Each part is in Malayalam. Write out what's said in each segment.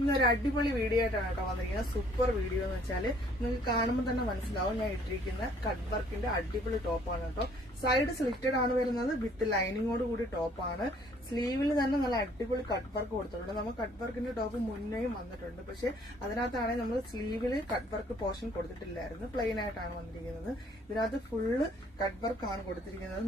ഇന്നൊരു അടിപൊളി വീഡിയോ ആയിട്ടാണ് കേട്ടോ വന്നിരിക്കുന്നത്. സൂപ്പർ വീഡിയോ എന്ന് വെച്ചാൽ നിങ്ങൾക്ക് കാണുമ്പോൾ തന്നെ മനസ്സിലാവും ഞാൻ ഇട്ടിരിക്കുന്ന കട്ട് വർക്കിന്റെ അടിപൊളി ടോപ്പാണ് കേട്ടോ. സൈഡ് സ്ലിറ്റഡ് ആണ് വരുന്നത് വിത്ത് ലൈനിങ്ങോട് കൂടി ടോപ്പാണ് സ്ലീവിൽ തന്നെ നല്ല അടിപൊളി കട്ട് വർക്ക് കൊടുത്തിട്ടുണ്ട്. നമ്മൾ കട്ട് വർക്കിന്റെ ടോപ്പ് മുന്നേയും വന്നിട്ടുണ്ട്. പക്ഷെ അതിനകത്താണെങ്കിൽ നമ്മൾ സ്ലീവിൽ കട്ട് വർക്ക് പോർഷൻ കൊടുത്തിട്ടില്ലായിരുന്നു. പ്ലെയിൻ ആയിട്ടാണ് വന്നിരിക്കുന്നത്. ഇതിനകത്ത് ഫുള്ള് കട്ട് വർക്ക് ആണ് കൊടുത്തിരിക്കുന്നത്.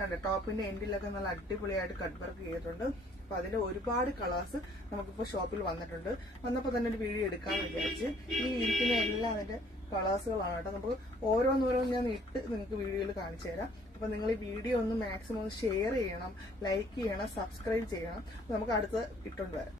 നല്ല ടോപ്പിന്റെ എൻഡിലൊക്കെ നല്ല അടിപൊളിയായിട്ട് കട്ട് വർക്ക് ചെയ്തിട്ടുണ്ട്. അപ്പൊ അതിന്റെ ഒരുപാട് കളേഴ്സ് നമുക്കിപ്പോ ഷോപ്പിൽ വന്നിട്ടുണ്ട്. വന്നപ്പോൾ തന്നെ ഒരു വീഡിയോ എടുക്കാൻ വിചാരിച്ച്. ഈ ഇരിക്കുന്ന എല്ലാം അതിന്റെ കളേഴ്സുകളാണ് കേട്ടോ. നമുക്ക് ഓരോന്നോരോന്ന് ഞാൻ ഇട്ട് നിങ്ങൾക്ക് വീഡിയോയിൽ കാണിച്ചു തരാം. അപ്പൊ നിങ്ങൾ ഈ വീഡിയോ ഒന്ന് മാക്സിമം ഷെയർ ചെയ്യണം ലൈക്ക് ചെയ്യണം സബ്സ്ക്രൈബ് ചെയ്യണം. നമുക്ക് അടുത്ത് ഇട്ടുകൊണ്ട് വരാം.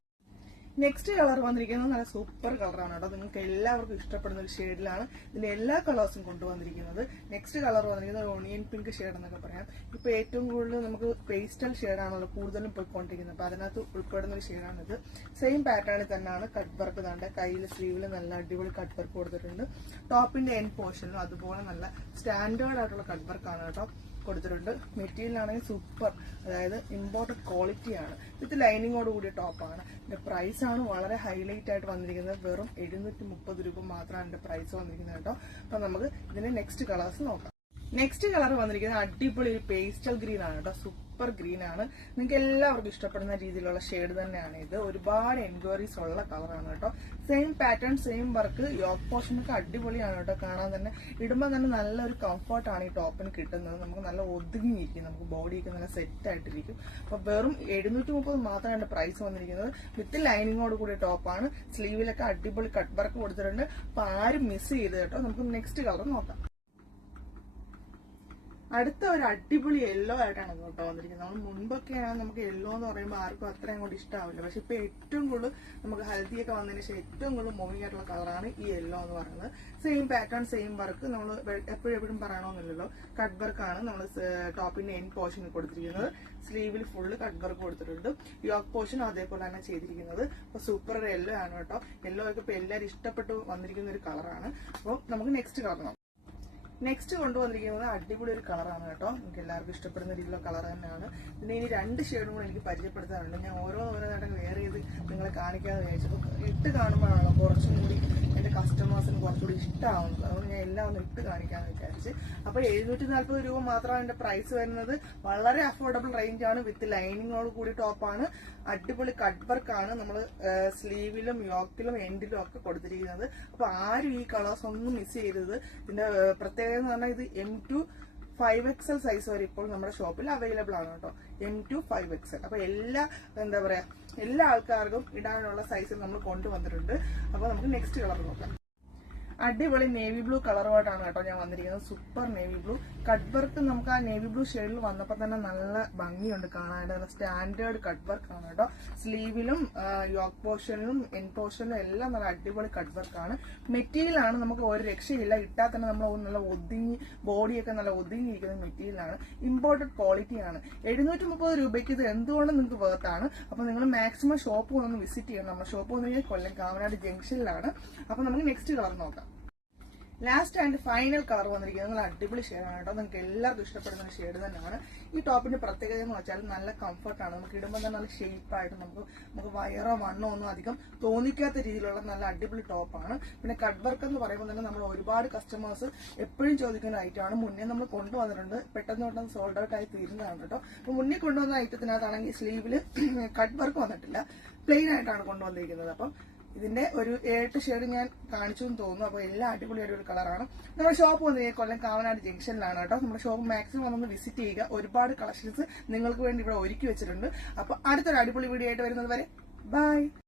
നെക്സ്റ്റ് കളർ വന്നിരിക്കുന്നത് നല്ല സൂപ്പർ കളറാണ് കേട്ടോ. നിങ്ങൾക്ക് എല്ലാവർക്കും ഇഷ്ടപ്പെടുന്ന ഒരു ഷെയ്ഡിലാണ് ഇതിന്റെ എല്ലാ കളേഴ്സും കൊണ്ടുവന്നിരിക്കുന്നത് നെക്സ്റ്റ് കളർ വന്നിരിക്കുന്നത് ഓണിയൻ പിങ്ക് ഷെയ്ഡ് എന്നൊക്കെ പറയാം. ഇപ്പൊ ഏറ്റവും കൂടുതൽ നമുക്ക് പേസ്റ്റൽ ഷെയ്ഡാണല്ലോ കൂടുതലും പോയിക്കൊണ്ടിരിക്കുന്നത്. അപ്പൊ അതിനകത്ത് ഉൾപ്പെടുന്ന ഒരു ഷെയ്ഡാണിത് സെയിം പാറ്റേണിൽ തന്നെയാണ് കട്ട് വർക്ക് തന്നെ കയ്യിൽ സ്ലീവിൽ നല്ല അടിപൊളി കട്ട് വർക്ക് കൊടുത്തിട്ടുണ്ട്. ടോപ്പിന്റെ എൻ പോർഷനിലും അതുപോലെ നല്ല സ്റ്റാൻഡേർഡ് ആയിട്ടുള്ള കട്ട് വർക്കാണ് കേട്ടോ. കൊടുത്തിട്ടുണ്ട്. മെറ്റീരിയൽ ആണെങ്കിൽ സൂപ്പർ. അതായത് ഇമ്പോർട്ടന്റ് ക്വാളിറ്റി ആണ്. വിത്ത് ലൈനിങ്ങോട് കൂടിയ ടോപ്പാണ് ഇതിന്റെ പ്രൈസ് ആണ് വളരെ ഹൈലൈറ്റ് ആയിട്ട് വന്നിരിക്കുന്നത്. വെറും എഴുന്നൂറ്റി മുപ്പത് രൂപ മാത്രമാണ് എന്റെ പ്രൈസ് വന്നിരിക്കുന്നത് കേട്ടോ. അപ്പം നമുക്ക് ഇതിന്റെ നെക്സ്റ്റ് കളേഴ്സ് നോക്കാം. നെക്സ്റ്റ് കളർ വന്നിരിക്കുന്നത് അടിപൊളി ഒരു പേസ്റ്റൽ ഗ്രീൻ ആണ് കേട്ടോ. സൂപ്പർ ഗ്രീൻ ആണ്. നിങ്ങൾക്ക് എല്ലാവർക്കും ഇഷ്ടപ്പെടുന്ന രീതിയിലുള്ള ഷെയ്ഡ് തന്നെയാണ് ഇത്. ഒരുപാട് എൻക്വയറീസ് ഉള്ള കളറാണ് കേട്ടോ. Same pattern same work yoke പോർഷനൊക്കെ അടിപൊളിയാണ് കേട്ടോ. കാണാൻ തന്നെ. ഇടുമ്പോൾ തന്നെ നല്ലൊരു കംഫർട്ടാണ് ഈ ടോപ്പിന് കിട്ടുന്നത്. നമുക്ക് നല്ല ഒതുങ്ങിയിരിക്കും. നമുക്ക് ബോഡിയൊക്കെ നല്ല സെറ്റ് ആയിട്ടിരിക്കും. അപ്പോൾ വെറും എഴുന്നൂറ്റി മുപ്പത് മാത്രമാണ് പ്രൈസ് വന്നിരിക്കുന്നത്. വിത്ത് ലൈനിങ്ങോട് കൂടി ടോപ്പാണ് സ്ലീവിലൊക്കെ അടിപൊളി കട്ട് വർക്ക് കൊടുത്തിട്ടുണ്ട്. അപ്പോൾ ആരും മിസ് ചെയ്ത് കേട്ടോ. നമുക്ക് നെക്സ്റ്റ് കളർ നോക്കാം. അടുത്ത ഒരു അടിപൊളി യെല്ലോ ആയിട്ടാണ് കേട്ടോ വന്നിരിക്കുന്നത്. നമ്മൾ മുൻപൊക്കെയാണ് നമുക്ക് യെല്ലോ എന്ന് പറയുമ്പോൾ ആർക്കും അത്ര അങ്ങോട്ട് ഇഷ്ടമാവില്ല പക്ഷെ ഇപ്പൊ ഏറ്റവും കൂടുതൽ നമുക്ക് ഹൽദിയൊക്കെ വന്നതിന് ശേഷം ഏറ്റവും കൂടുതൽ മൂവിങ് ആയിട്ടുള്ള കളറാണ് ഈ യെല്ലോ എന്ന് പറയുന്നത്. സെയിം പാറ്റേൺ സെയിം വർക്ക് നമ്മൾ എപ്പോഴും എപ്പോഴും പറയണമെന്നില്ലല്ലോ കട്ട് വർക്കാണ് നമ്മൾ ടോപ്പിന്റെ എൻ പോർഷൻ കൊടുത്തിരിക്കുന്നത്. സ്ലീവിൽ ഫുള്ള് കട്ട് വർക്ക് കൊടുത്തിട്ടുണ്ട്. യോക്ക് പോർഷൻ അതേപോലെ തന്നെ ചെയ്തിരിക്കുന്നത്. അപ്പോൾ സൂപ്പർ യെല്ലോ ആണ് കേട്ടോ. യെല്ലോ ഒക്കെ ഇപ്പൊ എല്ലാവരും ഇഷ്ടപ്പെട്ട് വന്നിരിക്കുന്ന ഒരു കളറാണ് അപ്പോൾ നമുക്ക് നെക്സ്റ്റ് കളർ നോക്കാം. നെക്സ്റ്റ് കൊണ്ടുവന്നിരിക്കുന്നത് അടിപൊളി ഒരു കളറാണ് കേട്ടോ. എനിക്ക് എല്ലാവർക്കും ഇഷ്ടപ്പെടുന്ന രീതിയിലുള്ള കളർ തന്നെയാണ്. പിന്നെ ഇനി രണ്ട് ഷെയ്ഡും കൂടെ എനിക്ക് പരിചയപ്പെടുത്താനുണ്ട്. ഞാൻ ഓരോ ഓരോന്നായിട്ട് വേറെ ചെയ്ത് നിങ്ങളെ കാണിക്കാതെ വിചാരിച്ചു. ഇട്ട് കാണുമ്പോഴാണല്ലോ കുറച്ചും കൂടി എന്റെ കസ്റ്റമേഴ്സിന് കുറച്ചുകൂടി ഇഷ്ടമാവുന്നത് അതുകൊണ്ട് ഞാൻ എല്ലാം ഒന്ന് ഇട്ട് കാണിക്കാന്ന് വിചാരിച്ച്. അപ്പോൾ എഴുന്നൂറ്റി നാൽപ്പത് രൂപ മാത്രമാണ് എന്റെ പ്രൈസ് വരുന്നത്. വളരെ അഫോർഡബിൾ റേഞ്ച് ആണ്. വിത്ത് ലൈനിങ്ങോട് കൂടി ടോപ്പാണ് അടിപൊളി കട്ട് വർക്കാണ് നമ്മൾ സ്ലീവിലും യോക്കിലും എൻഡിലും ഒക്കെ കൊടുത്തിരിക്കുന്നത്. അപ്പൊ ആരും ഈ കളേഴ്സ് ഒന്നും മിസ് ചെയ്തത് ഇതിന്റെ പ്രത്യേകത എന്ന് പറഞ്ഞാൽ ഇത് M to five XL size വരെ ഇപ്പോൾ നമ്മുടെ ഷോപ്പിൽ അവൈലബിൾ ആണ് കേട്ടോ എം ടു ഫൈവ് എക്സൽ അപ്പൊ എല്ലാ എന്താ പറയാ എല്ലാ ആൾക്കാർക്കും ഇടാനുള്ള സൈസ് നമ്മൾ കൊണ്ടുവന്നിട്ടുണ്ട്. അപ്പൊ നമുക്ക് നെക്സ്റ്റ് കളർ നോക്കാം. അടിപൊളി നേവി ബ്ലൂ കളറുമായിട്ടാണ് കേട്ടോ ഞാൻ വന്നിരിക്കുന്നത്. Super navy blue cut work നമുക്ക് ആ നേവി ബ്ലൂ ഷെയ്ഡിൽ വന്നപ്പോൾ തന്നെ നല്ല ഭംഗിയുണ്ട് കാണാനായിട്ട് സ്റ്റാൻഡേർഡ് കട്ട് വർക്ക് ആണ് കേട്ടോ. സ്ലീവിലും യോക്ക് പോർഷനിലും എൻ പോർഷനിലും എല്ലാം നല്ല അടിപൊളി കട്ട് വർക്കാണ് മെറ്റീരിയൽ ആണ് നമുക്ക് ഒരു രക്ഷയില്ല. ഇട്ടാൽ തന്നെ നമ്മൾ നല്ല ഒതുങ്ങി ബോഡിയൊക്കെ നല്ല ഒതുങ്ങിയിരിക്കുന്ന മെറ്റീരിയലാണ് ഇമ്പോർട്ടഡ് ക്വാളിറ്റി ആണ്. എഴുന്നൂറ്റി മുപ്പത് രൂപയ്ക്ക് ഇത് എന്തുകൊണ്ട് നിങ്ങൾക്ക് വേർത്താണ് അപ്പോൾ നിങ്ങൾ മാക്സിമം ഷോപ്പ് ഒന്ന് വിസിറ്റ് ചെയ്യണം. നമ്മുടെ ഷോപ്പ് വന്നു കഴിഞ്ഞാൽ കൊല്ലം കാമനാട് ജംഗ്ഷനിലാണ് അപ്പോൾ നമുക്ക് നെക്സ്റ്റ് കളർ നോക്കാം. ലാസ്റ്റ് ആൻഡ് ഫൈനൽ കളർ വന്നിരിക്കുന്നത്. നല്ല അടിപൊളി ഷെയ്ഡാണ് കേട്ടോ. നിങ്ങൾക്ക് എല്ലാവർക്കും ഇഷ്ടപ്പെടുന്ന ഒരു ഷെയ്ഡ് തന്നെയാണ്. ഈ ടോപ്പിന്റെ പ്രത്യേകത എന്ന് വെച്ചാൽ നല്ല കംഫർട്ടാണ് നമുക്ക് ഇടുമ്പോൾ തന്നെ നല്ല ഷേപ്പായിട്ട് നമുക്ക് നമുക്ക് വയറോ മണ്ണോ ഒന്നും അധികം തോന്നിക്കാത്ത രീതിയിലുള്ള നല്ല അടിപൊളി ടോപ്പാണ് പിന്നെ കട്ട് വർക്ക് എന്ന് പറയുമ്പോൾ തന്നെ നമ്മൾ ഒരുപാട് കസ്റ്റമേഴ്സ് എപ്പോഴും ചോദിക്കുന്ന ഐറ്റമാണ് മുന്നേ നമ്മൾ കൊണ്ടുവന്നിട്ടുണ്ട്. പെട്ടെന്ന് പെട്ടെന്ന് സോൾഡ് ഔട്ട് ആയി തീരുന്നതാണ് കേട്ടോ. അപ്പൊ മുന്നേ കൊണ്ടുവന്ന ഐറ്റത്തിനകത്താണെങ്കിൽ സ്ലീവിൽ കട്ട് വർക്ക് വന്നിട്ടില്ല. പ്ലെയിൻ ആയിട്ടാണ് കൊണ്ടുവന്നിരിക്കുന്നത്. അപ്പം ഇതിന്റെ ഒരു ഏട്ട് ഷെയ്ഡ് ഞാൻ കാണിച്ചു എന്ന് തോന്നുന്നു. അപ്പൊ എല്ലാം അടിപൊളിയായിട്ട് ഒരു കളറാണ് നമ്മുടെ ഷോപ്പ് വന്ന് കൊല്ലം കാവനാട് ജംഗ്ഷനിലാണ് കേട്ടോ. നമ്മുടെ ഷോപ്പ് മാക്സിമം ഒന്ന് വിസിറ്റ് ചെയ്യുക. ഒരുപാട് കളക്ഷൻസ് നിങ്ങൾക്ക് വേണ്ടി ഇവിടെ ഒരുക്കി വെച്ചിട്ടുണ്ട്. അപ്പൊ അടുത്തൊരു അടിപൊളി വീഡിയോ ആയിട്ട് വരുന്നത് വരെ. ബൈ